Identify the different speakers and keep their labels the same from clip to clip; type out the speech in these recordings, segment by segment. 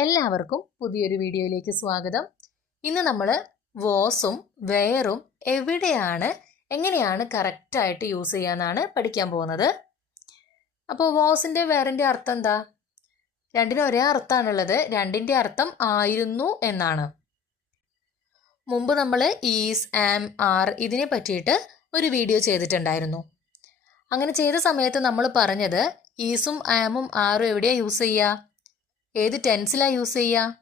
Speaker 1: എല്ലാവർക്കും പുതിയൊരു വീഡിയോയിലേക്ക് സ്വാഗതം. ഇന്ന് നമ്മൾ വോസും വെയറും എവിടെയാണ് എങ്ങനെയാണ് കറക്റ്റായിട്ട് യൂസ് ചെയ്യാന്നാണ് പഠിക്കാൻ പോകുന്നത്. അപ്പോൾ വോസിന്റെ വെയറിന്റെ അർത്ഥം എന്താ? രണ്ടിനും ഒരേ അർത്ഥമാണുള്ളത്. രണ്ടിന്റെ അർത്ഥം ആയിരുന്നു എന്നാണ്. മുമ്പ് നമ്മൾ ഈസ് ആം ആർ ഇതിനെ പറ്റിയിട്ട് ഒരു വീഡിയോ ചെയ്തിട്ടുണ്ടായിരുന്നു. അങ്ങനെ ചെയ്ത സമയത്ത് നമ്മൾ പറഞ്ഞത് ഈസും ആമും ആറും എവിടെയാണ് യൂസ് ചെയ്യുക ഏത് ടെൻസിലാണ് യൂസ് ചെയ്യുക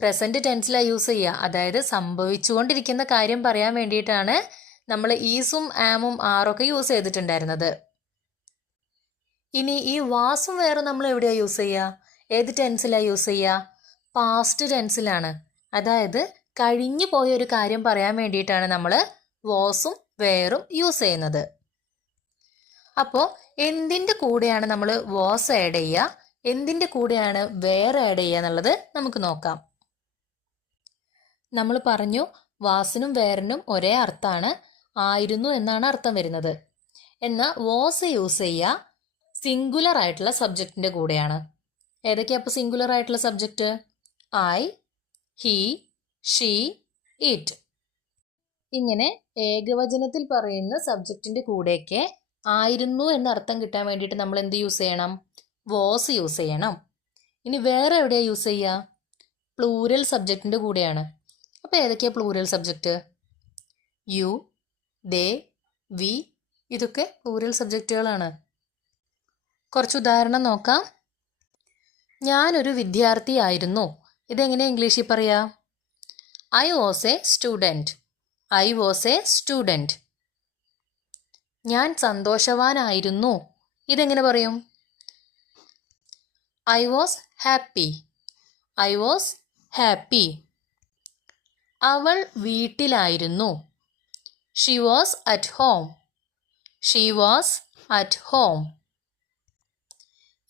Speaker 1: പ്രസന്റ് ടെൻസിലാണ് യൂസ് ചെയ്യുക അതായത് സംഭവിച്ചുകൊണ്ടിരിക്കുന്ന കാര്യം പറയാൻ വേണ്ടിയിട്ടാണ് നമ്മൾ ഈസും ആമും ആറൊക്കെ യൂസ് ചെയ്തിട്ടുണ്ടായിരുന്നത്. ഇനി ഈ വാസും വേറെ നമ്മൾ എവിടെയാണ് യൂസ് ചെയ്യുക ഏത് ടെൻസിലാണ് യൂസ് ചെയ്യുക പാസ്റ്റ് ടെൻസിലാണ്. അതായത് കഴിഞ്ഞു പോയ ഒരു കാര്യം പറയാൻ വേണ്ടിയിട്ടാണ് നമ്മൾ വാസും വേറും യൂസ് ചെയ്യുന്നത്. അപ്പോൾ എന്തിന്റെ കൂടെയാണ് നമ്മൾ വാസ് ആഡ് ചെയ്യുക എന്തിന്റെ കൂടെയാണ് വേറെ ആഡ് ചെയ്യുക എന്നുള്ളത് നമുക്ക് നോക്കാം. നമ്മൾ പറഞ്ഞു വാസിനും വേറിനും ഒരേ അർത്ഥമാണ് ആയിരുന്നു എന്നാണ് അർത്ഥം വരുന്നത്. എന്നാൽ വാസ് യൂസ് ചെയ്യുക സിംഗുലർ ആയിട്ടുള്ള സബ്ജക്റ്റിന്റെ കൂടെയാണ്. ഏതൊക്കെയാണ് അപ്പോൾ സിംഗുലർ ആയിട്ടുള്ള subject I he she it ഇങ്ങനെ ഏകവചനത്തിൽ പറയുന്ന സബ്ജക്റ്റിന്റെ കൂടെയൊക്കെ ആയിരുന്നു എന്ന അർത്ഥം കിട്ടാൻ വേണ്ടിയിട്ട് നമ്മൾ എന്ത് യൂസ് ചെയ്യണം? വോസ് യൂസ് ചെയ്യണം. ഇനി വേറെ എവിടെയാണ് യൂസ് ചെയ്യുക പ്ലൂരൽ സബ്ജക്റ്റിന്റെ കൂടെയാണ്. അപ്പോൾ ഏതൊക്കെയാണ് plural subject you they we ഇതൊക്കെ പ്ലൂരൽ സബ്ജക്റ്റുകളാണ് കുറച്ച് ഉദാഹരണം നോക്കാം. ഞാനൊരു വിദ്യാർത്ഥിയായിരുന്നു ഇതെങ്ങനെ ഇംഗ്ലീഷിൽ പറയാ? I was a student I was a student ഞാൻ സന്തോഷവാനായിരുന്നു. ഇതെങ്ങനെ പറയും? I was happy I was happy അവൾ വീട്ടിലായിരുന്നു. She was at home she was at home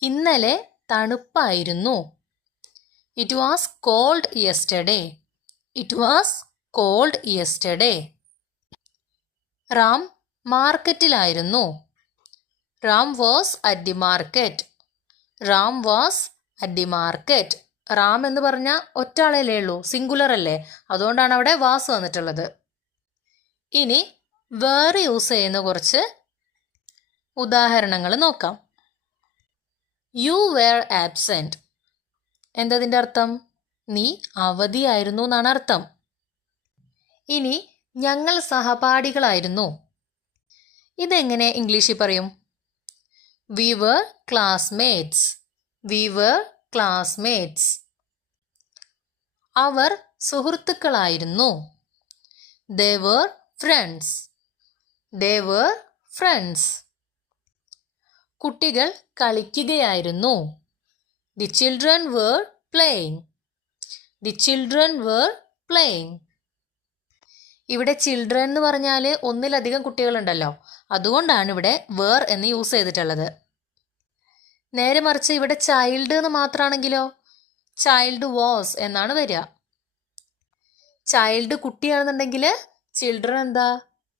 Speaker 1: ഇന്നലെ തണുപ്പായിരുന്നു. It was cold yesterday it was cold yesterday Ram മാർക്കറ്റിലായിരുന്നു. Ram was at the market Ram was at the market Ram എന്ന് പറഞ്ഞാൽ ഒറ്റാളല്ലേ ഉള്ളൂ singular അല്ലേ? അതുകൊണ്ടാണ് അവിടെ was വന്നിട്ടുള്ളത്. ഇനി വേറെ യൂസ് ചെയ്യുന്ന കുറച്ച് ഉദാഹരണങ്ങൾ നോക്കാം. യു വെയർ ആബ്സെന്റ് എന്തതിന്റെ അർത്ഥം? നീ അവധിയായിരുന്നു എന്നാണ് അർത്ഥം. ഇനി ഞങ്ങൾ സഹപാഠികളായിരുന്നു. ഇതെങ്ങനെ ഇംഗ്ലീഷിൽ പറയും? We were classmates we were classmates our സുഹൃത്തുക്കളായിരുന്നു. They were friends they were friends കുട്ടികൾ കളിക്കുകയായിരുന്നു. The children were playing the children were playing ഇവിടെ ചിൽഡ്രൻ എന്ന് പറഞ്ഞാൽ ഒന്നിലധികം കുട്ടികളുണ്ടല്ലോ. അതുകൊണ്ടാണ് ഇവിടെ വേർ എന്ന് യൂസ് ചെയ്തിട്ടുള്ളത്. നേരെ മറിച്ച് ഇവിടെ ചൈൽഡ് എന്ന് മാത്രമാണെങ്കിലോ ചൈൽഡ് വാസ് എന്നാണ് വരിക. ചൈൽഡ് കുട്ടിയാണെന്നുണ്ടെങ്കിൽ ചിൽഡ്രൻ എന്താ?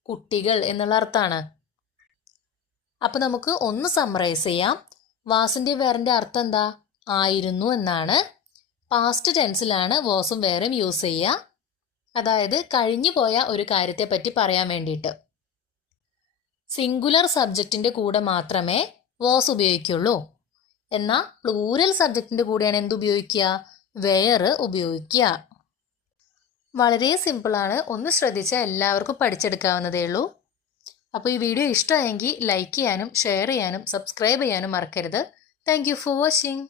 Speaker 1: കുട്ടികൾ എന്നുള്ള അർത്ഥമാണ് അപ്പം നമുക്ക് ഒന്ന് സമ്മറൈസ് ചെയ്യാം. വാസിന്റെ വേറിന്റെ അർത്ഥം എന്താ? ആയിരുന്നു എന്നാണ്. പാസ്റ്റ് ടെൻസിലാണ് വാസും വേറും യൂസ് ചെയ്യുക. അതായത് കഴിഞ്ഞു പോയ ഒരു കാര്യത്തെപ്പറ്റി പറയാൻ വേണ്ടിയിട്ട്. സിംഗുലർ സബ്ജക്റ്റിന്റെ കൂടെ മാത്രമേ വാസ് ഉപയോഗിക്കുള്ളൂ. എന്നാൽ പ്ലൂരൽ സബ്ജക്റ്റിന്റെ കൂടെയാണ് എന്ത് ഉപയോഗിക്കുക? വെയർ ഉപയോഗിക്കുക. വളരെ സിമ്പിളാണ് ഒന്ന് ശ്രദ്ധിച്ചാൽ എല്ലാവർക്കും പഠിച്ചെടുക്കാവുന്നതേ ഉള്ളൂ. അപ്പോൾ ഈ വീഡിയോ ഇഷ്ടമായെങ്കിൽ ലൈക്ക് ചെയ്യാനും ഷെയർ ചെയ്യാനും സബ്സ്ക്രൈബ് ചെയ്യാനും മറക്കരുത്. Thank for watching